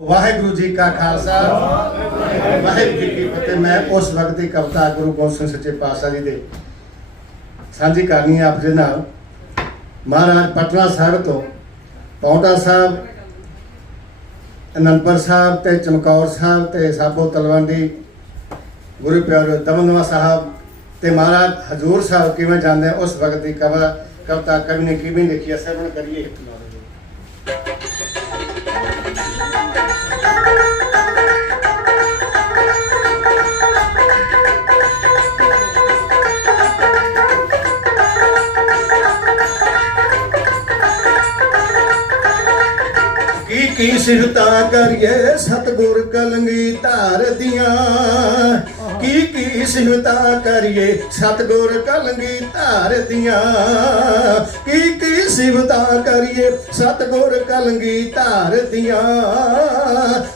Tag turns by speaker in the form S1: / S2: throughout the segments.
S1: ਵਾਹਿਗੁਰੂ ਜੀ ਕਾ ਖਾਲਸਾ। ਵਾਹਿਗੁਰੂ ਜੀ ਕੀ ਫਤਿਹ। ਮੈਂ ਉਸ ਵਕਤ ਦੀ ਕਵਿਤਾ ਗੁਰੂ ਗੋਬਿੰਦ ਸਿੰਘ ਸੱਚੇ ਪਾਤਸ਼ਾਹ ਜੀ ਦੇ ਸਾਂਝੀ ਕਰਨੀ ਹੈ ਆਪ ਜੀ ਨਾਲ। ਮਹਾਰਾਜ ਪਟਨਾ ਸਾਹਿਬ ਤੋਂ ਪੌਂਟਾ ਸਾਹਿਬ ਅਨੰਦਪੁਰ ਸਾਹਿਬ ਤੇ ਚਮਕੌਰ ਸਾਹਿਬ ਤੇ ਸਾਬੋ ਤਲਵੰਡੀ ਗੁਰੂ ਪਿਆਰੇ ਦਮਨਵਾ ਸਾਹਿਬ ਤੇ ਮਹਾਰਾਜ ਹਜੂਰ ਸਾਹਿਬ ਕਿਵੇਂ ਜਾਂਦੇ ਆ, ਉਸ ਵਕਤ ਦੀ ਕਵਿਤਾ ਕਵਿਤਾ ਕਵੀ ਨੇ ਕਿਵੇਂ ਲਿਖੀ ਹੈ ਕਰੀਏ ਕੀ ਕੀ ਕਰੀਏ ਸਤਗੁਰ ਕਲੰਗੀ ਧਾਰ ਦੀਆਂ? ਕੀ ਕੀ ਸਿਹਤਾਂ ਕਰੀਏ ਸਤਗੁਰ ਕਲੰਗੀ ਧਾਰ ਦੀਆਂ? ਕੀ ਕੀ ਸਿਹਤਾਂ ਕਰੀਏ ਸਤਗੁਰ ਕਲੰਗੀ ਧਾਰ ਦੀਆਂ?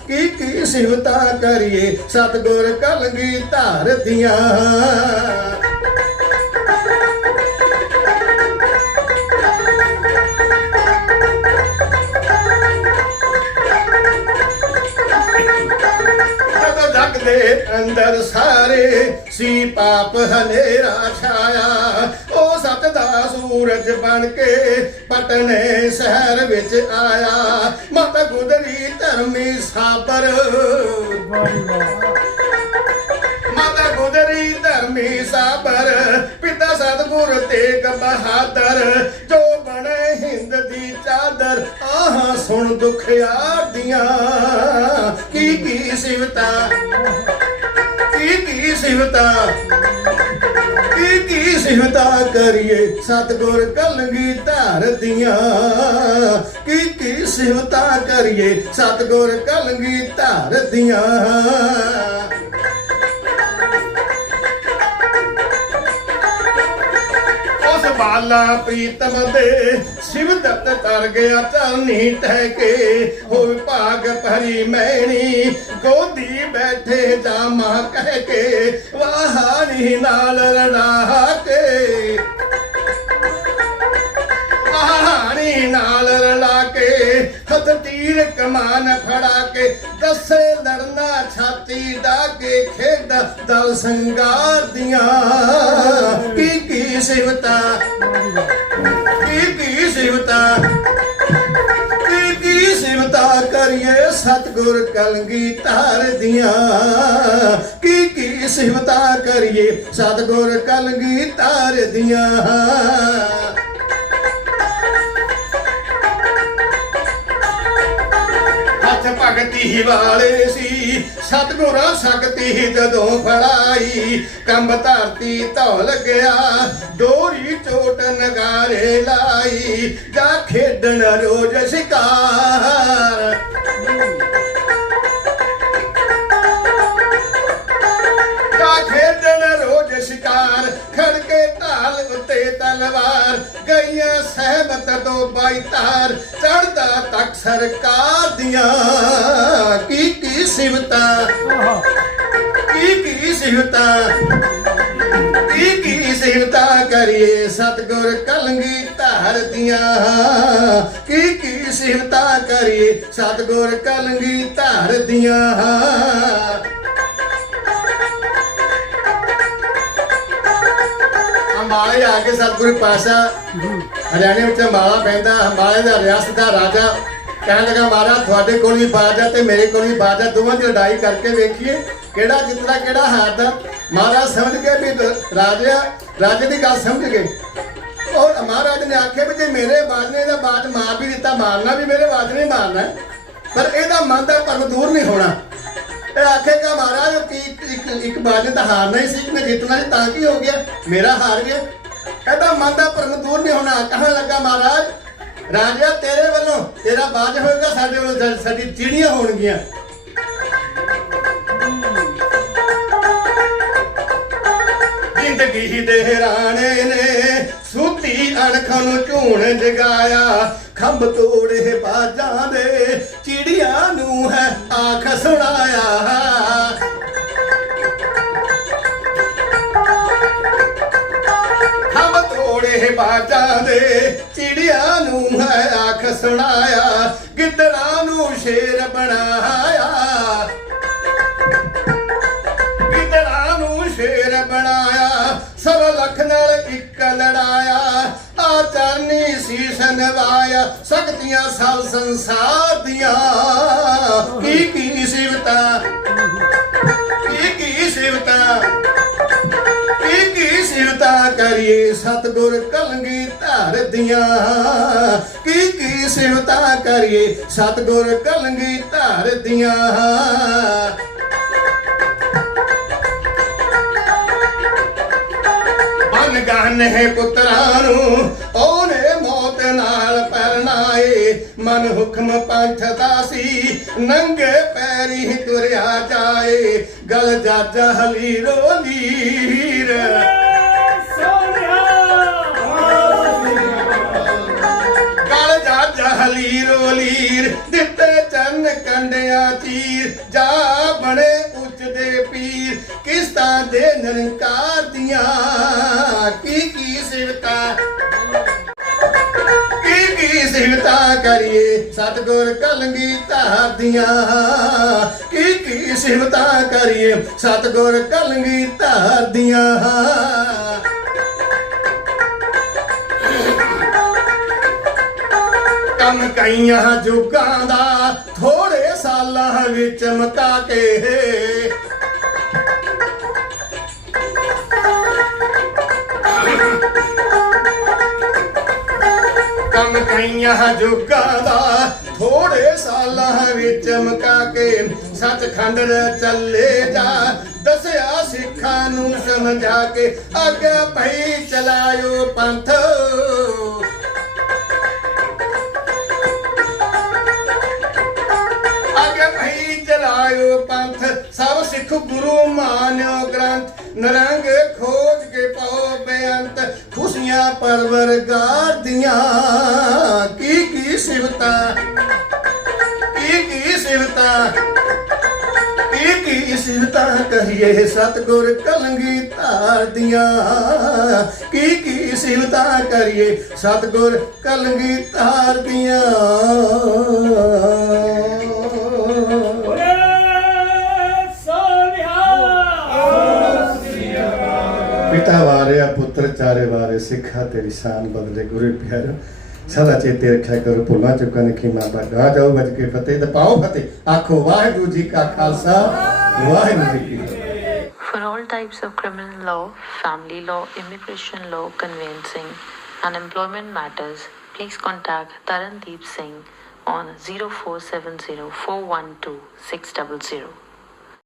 S1: ਕੀ ਕੀ ਸਿਹਤਾਂ ਕਰੀਏ ਸਤਗੁਰ ਕਲੰਗੀ ਧਾਰ ਦੀਆਂ? ਸੀ ਪਾਪ ਹਨੇਰਾ ਛਾਇਆ। ਉਹ ਸਤ ਦਾ ਸੂਰਜ ਬਣ ਕੇ ਪਟਨੇ ਸ਼ਹਿਰ ਵਿੱਚ ਆਇਆ। ਮਾਤਾ ਗੁਦਰੀ ਧਰਮੀ ਸਾਬਰ। ਮਾਤਾ ਗੁਦਰੀ ਧਰਮੀ ਸਾਬਰ। ਪਿਤਾ ਸਤਗੁਰ ਤੇਗ ਬਹਾਦਰ। ਜੋ ਬਣੇ ਹਿੰਦ ਦੀ ਚਾਦਰ। ਆਹਾਂ ਸੁਣ ਦੁਖਿਆਰ ਦੀਆਂ। ਕੀ ਕੀ ਸਿਵਤਾ? ਕੀ ਕੀ ਸਿਵਤਾ? ਕੀ ਕਰੀਏ, ਸਤਗੁਰ ਕਲਗੀ ਧਾਰਦੀਆਂ ਕੀ ਕੀ ਸਿਵਤਾ ਕਰੀਏ, ਸਤਗੁਰ ਕਲਗੀ ਧਾਰਦੀਆਂ ਉਸ ਬਾਲਾ ਪ੍ਰੀਤਮ ਦੇ ਸਿਵ ਦਤ ਤਰ ਗਿਆ ਚਰਨੀ ਟਹਿ ਕੇ ਹੋਇ ਭਾਗ ਭਰੀ ਮੈਣੀ ਗੋਦੀ ਬੈਠੇ ਜਾਮਾ ਕਹਿ ਕੇ ਵਾਹਾਨੀ ਨਾਲ ਰੜਾ ਕੇ ਕਹਾਣੀ ਨਾਲ ਰਲਾ ਕੇ ਹੱਥ ਤੀਰ ਕਮਾਨ ਫੜਾ ਕੇ ਦੱਸੇ ਲੜਨਾ ਛਾਤੀ ਡਾ ਕੇ ਖੇਡ ਦਲ ਸੰਗਾਰ ਦੀਆਂ। ਕੀ ਕੀ ਸਿਵਤਾ? ਕੀ ਕੀ ਸਿਵਤਾ? ਕੀ ਕੀ ਸਿਵਤਾ ਕਰੀਏ ਸਤਗੁਰ ਕਲਗੀ ਧਾਰ ਦੀਆਂ। ਕੀ ਕੀ ਸਿਵਤਾ ਕਰੀਏ ਸਤਗੁਰ ਕਲਗੀ ਧਾਰ ਦੀਆਂ। ਭਗਤੀ ਹੀ ਵਾਲੇ ਸੀ। ਸਤਗੁਰਾਂ ਸ਼ਕਤੀ ਹੀ ਜਦੋਂ ਫੜਾਈ, ਕੰਬ ਧਰਤੀ ਧੌ ਲੱਗਿਆ। ਡੋਰੀ ਚੋਟ ਨਗਾਰੇ ਲਾਈ, ਜਾ ਖੇਡਣ ਰੋਜ਼ ਸ਼ਿਕਾਰ। ਜਾ ਖੇਡਣ ਰੋਜ਼ ਸ਼ਿਕਾਰ, ਖੜਕੇ ਢਾਲ ਉੱਤੇ ਤਲਵਾਰ। ਗਈਆਂ ਸਹਿਮਤ ਤੋਂ ਬਾਈ ਤਾਰ ਚੜਦਾ ਤੱਕ ਸਰਕਾਰ। ਦੀਆਂ ਕੀ ਕੀ ਸਿਵਤਾ ਕੀ ਕੀ ਸਿਵਤਾ ਕੀ ਕੀ ਸਿਵਤਾ ਕਰੀਏ ਸਤਗੁਰ ਕਲੰਗੀ ਧਾਰ ਦੀਆਂ? ਕੀ ਕੀ ਸਿਵਤਾ ਕਰੀਏ ਸਤਗੁਰ ਕਲੰਗੀ ਧਾਰ ਦੀਆਂ? ਅੰਬਾਲੇ ਆ ਕੇ ਸਤਿਗੁਰੂ ਪਾਸ਼ਾ ਹਰਿਆਣੇ ਵਿੱਚ ਅੰਬਾਲਾ ਪੈਂਦਾ, ਅੰਬਾਲੇ ਦਾ ਰਿਆਸਤ ਦਾ ਰਾਜਾ। ਕਹਿਣ ਲੱਗਾ, ਮਹਾਰਾਜ, ਤੁਹਾਡੇ ਕੋਲ ਵੀ ਬਾਜ ਹੈ ਤੇ ਮੇਰੇ ਕੋਲ ਵੀ ਬਾਜ ਹੈ ਦੋਵਾਂ ਦੀ ਲੜਾਈ ਕਰਕੇ ਵੇਖੀਏ ਕਿਹੜਾ ਜਿੱਤਦਾ, ਕਿਹੜਾ ਹਾਰਦਾ। ਮਹਾਰਾਜ ਸਮਝ ਗਏ ਵੀ ਦ- ਰਾਜਾ ਰਾਜੇ ਦੀ ਗੱਲ ਸਮਝ ਗਏ। ਔਰ ਮਹਾਰਾਜ ਨੇ ਆਖਿਆ ਵੀ ਜੇ ਮੇਰੇ ਬਾਜ ਨੇ ਇਹਦਾ ਬਾਜ ਮਾਰ ਵੀ ਦਿੱਤਾ, ਮਾਰਨਾ ਵੀ ਮੇਰੇ ਬਾਜ ਨੇ ਮਾਰਨਾ। ਪਰ ਇਹਦਾ ਮਨ ਦਾ ਭਰਮ ਦੂਰ ਨਹੀਂ ਹੋਣਾ। ਇਹ ਆਖੇਗਾ ਮਹਾਰਾਜ, ਕਿ ਇੱਕ ਇੱਕ ਇੱਕ ਬਾਜ ਤਾਂ ਹਾਰਨਾ ਹੀ ਸੀ, ਕਿ ਮੈਂ ਜਿੱਤਣਾ ਸੀ ਤਾਂ ਕੀ ਹੋ ਗਿਆ? ਮੇਰਾ ਹਾਰ ਗਿਆ। ਇਹਦਾ ਮਨ ਦਾ ਭਰਮ ਦੂਰ ਨਹੀਂ ਹੋਣਾ। ਕਹਿਣ ਲੱਗਾ, ਮਹਾਰਾਜ ਰਾਜਾ ਤੇਰੇ ਵੱਲੋਂ ਤੇਰਾ ਬਾਜ ਹੋਏਗਾ, ਸਾਡੇ ਵੱਲੋਂ ਸਾਡੀ ਚਿੜੀਆਂ ਹੋਣਗੀਆਂ। ਜ਼ਿੰਦਗੀ ਦੇ ਰਾਣੇ ਨੇ ਸੂਤੀ ਅਣਖ ਨੂੰ ਝੂਣ ਜਗਾਇਆ। ਖੰਭ ਤੋੜੇ ਬਾਜਾਂ ਦੇ ਚਿੜੀਆਂ ਨੂੰ ਹੈ ਆਖ ਸੁਣਾਇਆ। ਖੰਭ ਤੋੜੇ ਬਾਜਾਂ ਦੇ ਚਿੜੀਆਂ ਨੂੰ ਗਿੱਦੜਾਂ ਨੂੰ ਸ਼ੇਰ ਬਣਾਇਆ। ਗਿੱਦੜਾਂ ਨੂੰ ਸ਼ੇਰ ਬਣਾਇਆ, ਸਭ ਲੱਖ ਨਾਲ ਇੱਕ ਲੜਾਇਆ। ਆ ਚਰਨੀ ਸੀਸ ਨਵਾਇਆ ਸਕਤੀਆਂ ਸਭ ਸੰਸਾਰ ਦੀਆਂ। ਕੀ ਕੀ ਸਿਵਤਾ ਕੀ ਕੀ ਸਿਵਤਾ ਸਿਵਤਾ ਕਰੀਏ, ਸਤਗੁਰ ਕਲੰਗੀ ਧਾਰ ਦੀਆਂ। ਕੀ ਕੀ ਸਿਵਤਾ ਕਰੀਏ, ਸਤਗੁਰ ਕਲਗੀ ਧਾਰ ਦੀਆਂ। ਗਨ ਹੈ ਪੁੱਤਰਾਂ ਨੂੰ, ਉਹਨੇ ਮੌਤ ਨਾਲ ਪਰਨਾਏ ਮਨ ਹੁਕਮ ਪੰਥ ਦਾ ਸੀ, ਨੰਗੇ ਪੈਰੀ ਤੁਰਿਆ ਜਾਏ। ਗਲ ਜੱਜ ਹਲੀਰੋ ਲੀਰ ਹਲੀਰੋ ਲੀਰ ਦਿੱਤੇ ਚੰਨ ਕੰਡਿਆ ਚੀਰ, ਜਾ ਬਣੇ ਉੱਚ ਦੇ ਪੀਰ, ਕਿਸਤਾਂ ਦੇ ਨਿਰੰਕਾਰ ਦੀਆਂ, ਕੀ ਕੀ ਸਿਵਤਾ ਕੀ ਕੀ ਸਿਵਤਾ ਕਰੀਏ ਸਤਗੁਰ ਕਲੰਗੀ ਧਾਰ ਦੀਆਂ? ਕੀ ਕੀ ਸਿਵਤਾ ਕਰੀਏ ਸਤਗੁਰ ਕਲੰਗੀ ਧਾਰ ਦੀਆਂ? ਕਈਆਂ ਜੁਗਾਂ ਦਾ ਥੋੜੇ ਸਾਲਾਂ ਵਿੱਚ ਮਕਾ ਕੇ। ਕੰਮ ਕਈਆਂ ਜੁਗਾਂ ਦਾ ਥੋੜੇ ਸਾਲਾਂ ਵਿੱਚ ਮਕਾ ਕੇ। ਸੱਚਖੰਡ ਚੱਲੇ ਜਾ, ਦੱਸਿਆ ਸਿੱਖਾਂ ਨੂੰ ਸਮਝਾ ਕੇ। ਅੱਗੇ ਪਈ ਚਲਾਇਓ ਪੰਥ। ਭਈ ਪੰਥ, ਸਭ ਸਿੱਖ ਗੁਰੂ ਮਾਨਿਓ ਗ੍ਰੰਥ। ਨਰੰਗ ਖੋਜ ਕੇ ਪਾਓ ਬੇਅੰਤ, ਖੁਸ਼ੀਆਂ ਪਰਵਰਗਾਰ ਦੀਆਂ। ਕੀ ਕੀ ਸਿਵਤਾ ਕੀ ਕੀ ਸਿਵਤਾ ਕੀ ਕੀ ਸਿਵਤਾ ਕਹੀਏ ਸਤਗੁਰ ਕਲੰਗੀ ਧਾਰ ਦੀਆਂ। ਕੀ ਕੀ ਸਿਵਤਾ ਕਰੀਏ ਸਤਗੁਰ ਕਲੰਗੀ ਧਾਰ ਦੀਆਂ। ਪਿਤਾ ਵਾਰਿਆ ਪੁੱਤਰ ਚਾਰੇ ਵਾਰੇ ਸਿੱਖਾ ਤੇਰੀ ਸ਼ਾਨ ਬਦਲੇ ਗੁਰੂ ਪਿਆਰ ਸਦਾ ਚੇਤੇ ਰੱਖਿਆ ਕਰੋ ਭੁੱਲਾਂ ਚੁੱਕਾ ਨੇ ਖੀਮਾ ਬਗਾ ਜਾਓ ਬਚ ਕੇ ਫਤਿਹ ਤੇ ਪਾਓ ਫਤਿਹ ਆਖੋ ਵਾਹਿਗੁਰੂ ਜੀ ਕਾ ਖਾਲਸਾ ਵਾਹਿਗੁਰੂ ਜੀ ਕੀ ਫਤਿਹ
S2: For all types of criminal law, family law, immigration law, conveyancing, and employment matters, please contact Tarandeep Singh on 0470 412 600.